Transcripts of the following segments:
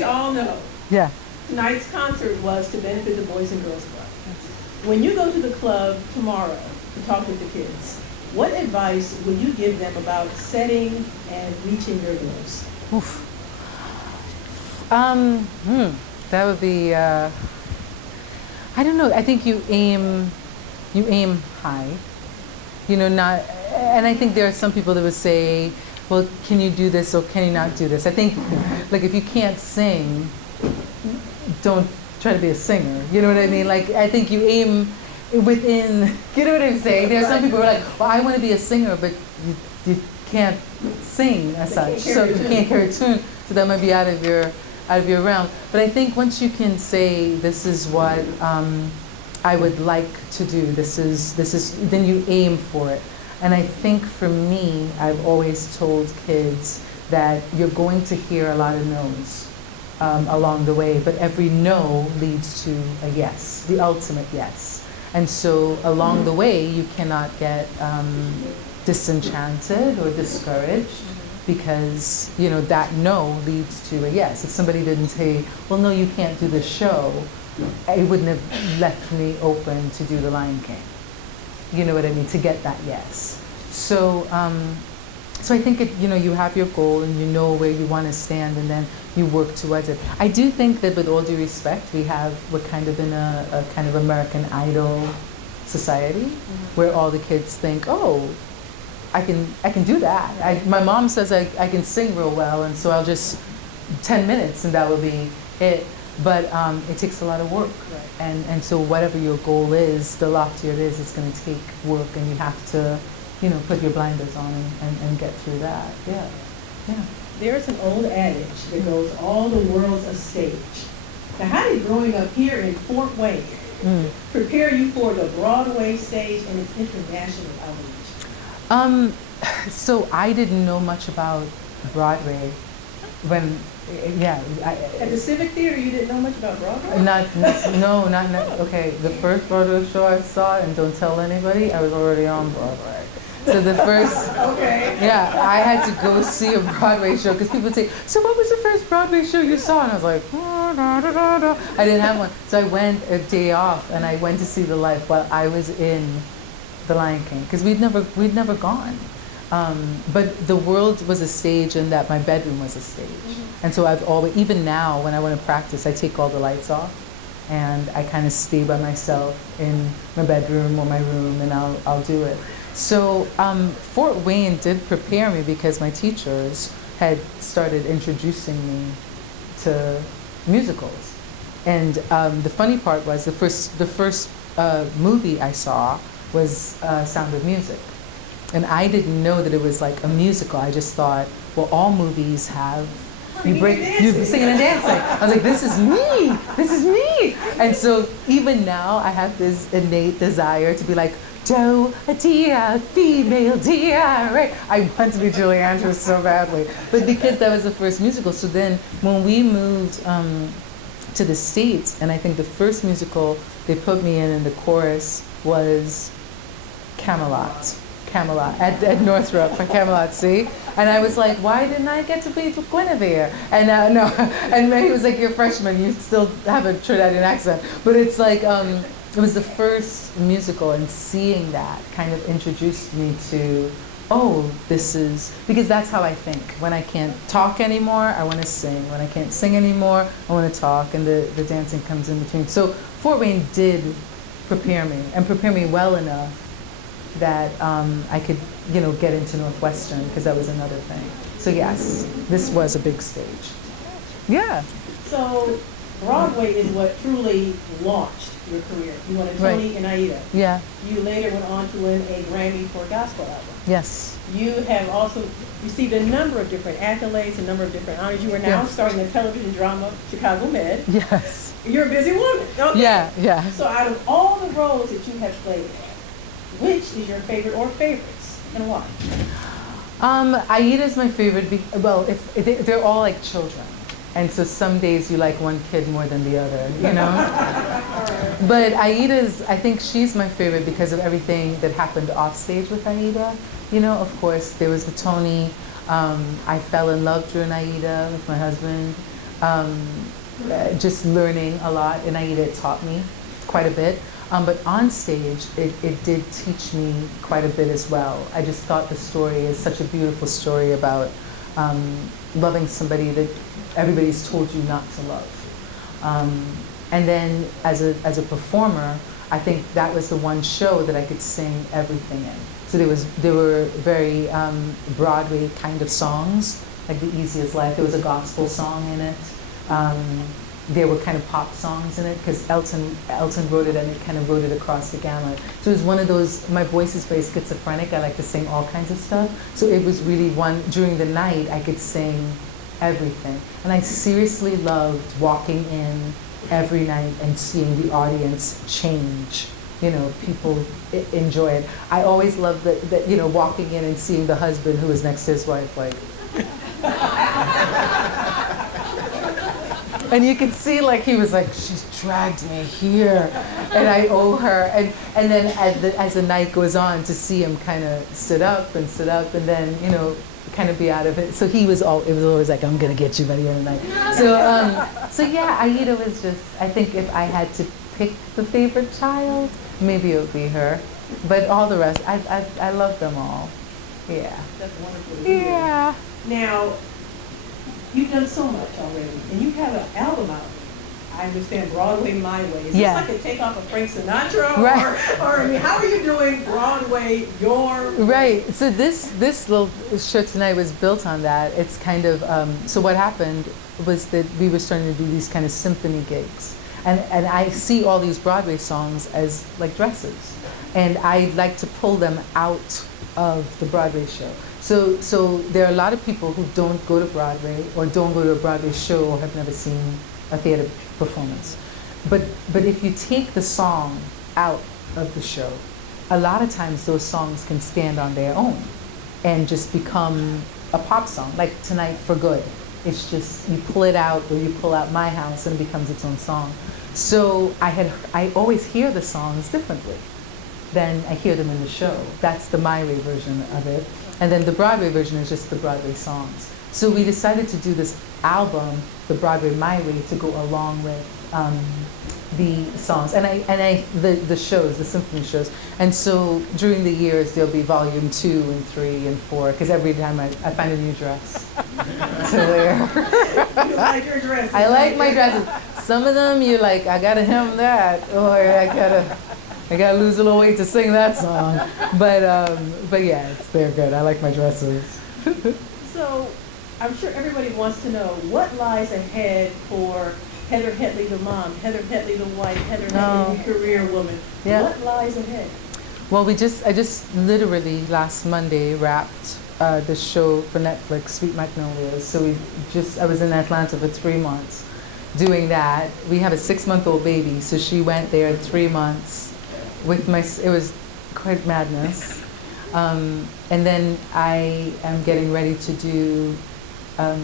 we all know, Yeah. tonight's concert was to benefit the Boys and Girls Club. When you go to the club tomorrow to talk with the kids, what advice would you give them about setting and reaching their goals? Oof. That would be, I don't know, I think you aim high, not, and I think there are some people that would say, well, can you do this or can you not do this? I think, like, if you can't sing, don't try to be a singer, you know what I mean? Like, I think you aim within, you know what I'm saying? There are some people who are like, well, I want to be a singer, but you can't sing as such, so you can't carry a tune, so that might be out of your realm. But I think once you can say, this is what I would like to do, this is, then you aim for it. And I think for me, I've always told kids that you're going to hear a lot of no's along the way, but every no leads to a yes, the ultimate yes. And so along the way, you cannot get disenchanted or discouraged, because that no leads to a yes. If somebody didn't say, well, no, you can't do the show, it wouldn't have left me open to do The Lion King. You know what I mean? To get that yes. So, so I think you have your goal and you know where you want to stand, and then you work towards it. I do think that, with all due respect, we're kind of in a kind of American Idol society, where all the kids think, oh, I can do that. My mom says I can sing real well, and so I'll just 10 minutes and that will be it. But it takes a lot of work, right. And so whatever your goal is, the loftier it is, it's going to take work, and you have to, put your blinders on and get through that. Yeah. There's an old adage that goes, all the world's a stage. Now, how did growing up here in Fort Wayne prepare you for the Broadway stage and its international outreach? So I didn't know much about Broadway when, At the Civic Theater, you didn't know much about Broadway? Not, okay, the first Broadway show I saw, and don't tell anybody, I was already on Broadway. So the first, I had to go see a Broadway show, because people would say, so what was the first Broadway show you saw? And I was like, I didn't have one. So I went a day off, and I went to see The Life while I was in The Lion King, because we'd never gone. But the world was a stage, and that my bedroom was a stage. And so I've always, even now when I want to practice, I take all the lights off, and I kind of stay by myself in my bedroom or my room, and I'll do it. So Fort Wayne did prepare me, because my teachers had started introducing me to musicals. And the funny part was the first movie I saw was Sound of Music. And I didn't know that it was like a musical. I just thought, well, all movies have you singing and dancing. I was like, this is me. And so even now, I have this innate desire to be like, Joe, a deer, female deer, right? I want to be Julie Andrews so badly. But because that was the first musical, so then when we moved to the States, and I think the first musical they put me in the chorus was Camelot at Northrop for Camelot, see? And I was like, why didn't I get to be Guinevere? And no, and he was like, you're a freshman, you still have a Trinidadian accent. But it's like, it was the first musical, and seeing that kind of introduced me to, oh, this is, because that's how I think. When I can't talk anymore, I want to sing. When I can't sing anymore, I want to talk, and the dancing comes in between. So Fort Wayne did prepare me, and prepare me well enough that I could, get into Northwestern, because that was another thing. So yes, this was a big stage. Yeah. So Broadway is what truly launched your career. You won a Tony and Aida. Yeah. You later went on to win a Grammy for a gospel album. Yes. You have also received a number of different accolades, a number of different honors. You are now starring the television drama Chicago Med. Yes. You're a busy woman. Okay. Yeah. So out of all the roles that you have played, which is your favorite or favorites, and why? Aida is my favorite. If they're all like children, and so some days you like one kid more than the other, But Aida's, I think she's my favorite because of everything that happened off stage with Aida. Of course, there was the Tony. I fell in love during Aida with my husband. just learning a lot, and Aida taught me quite a bit. But on stage, it did teach me quite a bit as well. I just thought the story is such a beautiful story about loving somebody that everybody's told you not to love. And then as a performer, I think that was the one show that I could sing everything in. So there were very Broadway kind of songs, like The Easiest Life. There was a gospel song in it. There were kind of pop songs in it because Elton wrote it, and it kind of wrote it across the gamut. So it was one of those, my voice is very schizophrenic. I like to sing all kinds of stuff. So it was really one, during the night, I could sing everything. And I seriously loved walking in every night and seeing the audience change. You know, people enjoy it. I always loved that, you know, walking in and seeing the husband who was next to his wife, like. And you could see, like, he was like, she's dragged me here, and I owe her. And then as the night goes on, to see him kind of sit up, and then, you know, kind of be out of it. So it was always like, I'm gonna get you by the end of the night. So yeah, Aida was just, I think if I had to pick the favorite child, maybe it would be her. But all the rest, I love them all. Yeah. That's wonderful to hear. Yeah. Now, you've done so much already, and you have an album out. I understand Broadway My Way. Is this like a takeoff of Frank Sinatra? Right. Or I mean, how are you doing Broadway your way? Right. So this little show tonight was built on that. It's kind of, so what happened was that we were starting to do these kind of symphony gigs. And I see all these Broadway songs as like dresses. And I like to pull them out of the Broadway show. So there are a lot of people who don't go to Broadway or don't go to a Broadway show or have never seen a theater performance. But if you take the song out of the show, a lot of times those songs can stand on their own and just become a pop song, like Tonight for Good. It's just, you pull it out, or you pull out My House, and it becomes its own song. So I always hear the songs differently than I hear them in the show. That's the My Way version of it. And then the Broadway version is just the Broadway songs. So we decided to do this album, the Broadway My Way, to go along with the songs and the shows, the symphony shows. And so during the years there'll be volume 2 and 3 and 4, because every time I find a new dress to wear. You like your dresses? I like my dresses. Some of them you're like, I gotta hem that, or I gotta lose a little weight to sing that song. But yeah, they're good. I like my dresses. So I'm sure everybody wants to know what lies ahead for Heather Headley the mom, Heather Headley the wife, Heather Headley the career woman. Yeah. What lies ahead? Well, I just literally last Monday wrapped the show for Netflix, Sweet Magnolias. So I was in Atlanta for 3 months doing that. We have a 6-month-old baby, so she went there 3 months with it was quite madness. And then I am getting ready to do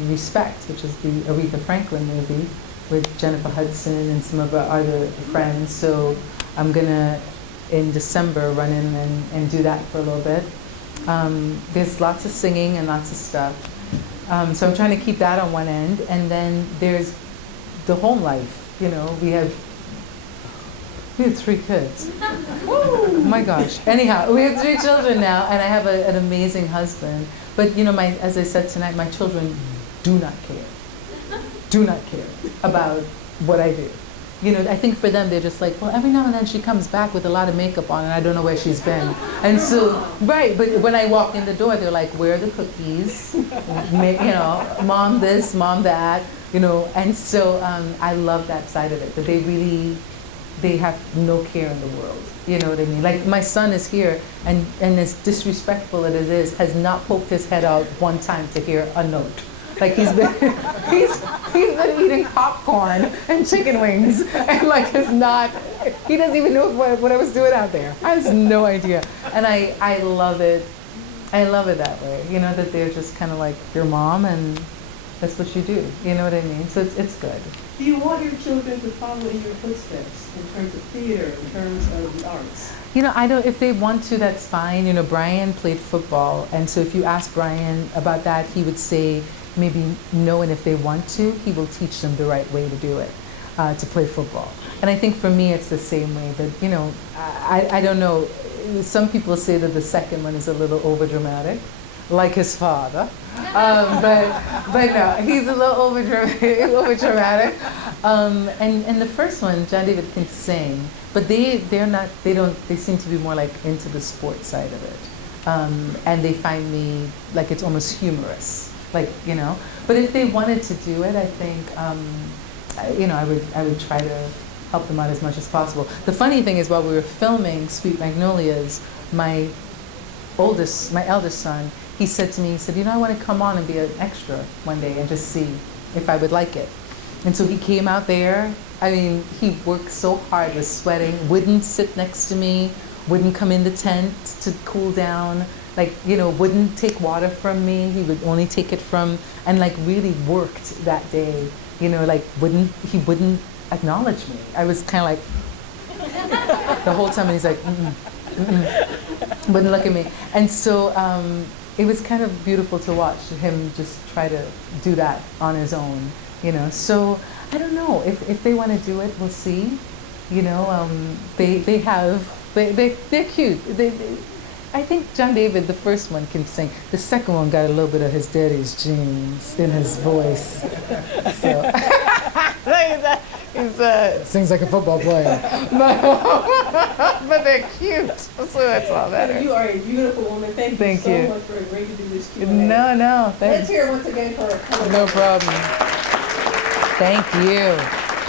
Respect, which is the Aretha Franklin movie with Jennifer Hudson and some of our other friends. So I'm gonna, in December, run in and do that for a little bit. There's lots of singing and lots of stuff. So I'm trying to keep that on one end. And then there's the home life. You know, we have 3 kids. Oh my gosh. Anyhow, we have 3 children now, and I have an amazing husband. But you know, as I said tonight, my children do not care about what I do. You know, I think for them, they're just like, well, every now and then she comes back with a lot of makeup on, and I don't know where she's been. And so, right, but when I walk in the door, they're like, where are the cookies? You know, mom this, mom that, you know. And so I love that side of it, that they have no care in the world. You know what I mean? Like, my son is here, and as disrespectful as it is, has not poked his head out one time to hear a note. Like, he's been eating popcorn and chicken wings, and like he doesn't even know what I was doing out there. I have no idea. And I love it. I love it that way. You know, that they're just kind of like your mom, and that's what you do. You know what I mean? So it's good. Do you want your children to follow in your footsteps in terms of theater, in terms of the arts? You know, I don't. If they want to, that's fine. You know, Brian played football, and so if you ask Brian about that, he would say maybe know, and if they want to, he will teach them the right way to do it, to play football. And I think for me, it's the same way that, you know, I don't know, some people say that the second one is a little overdramatic, like his father. But no, he's a little overdramatic. And the first one, John David can sing, but they seem to be more like into the sports side of it. And they find me, like, it's almost humorous, like, you know. But if they wanted to do it, I think, you know, I would try to help them out as much as possible. The funny thing is, while we were filming Sweet Magnolias, my eldest son, he said to me, he said, you know, I want to come on and be an extra one day and just see if I would like it. And so he came out there. I mean, he worked so hard, was sweating, wouldn't sit next to me, wouldn't come in the tent to cool down, like, you know, wouldn't take water from me. He would only take it from, and like really worked that day, you know, like he wouldn't acknowledge me. I was kind of like, the whole time, and he's like, wouldn't look at me. And so it was kind of beautiful to watch him just try to do that on his own, you know. So I don't know, if they want to do it, we'll see. You know, they're cute. I think John David, the first one, can sing. The second one got a little bit of his daddy's genes in his voice. So he sings like a football player. But they're cute, so that's all that matters. You are a beautiful woman. Thank you so much for agreeing to do this Q&A. No, thanks. Let's hear it once again for No problem. Thank you.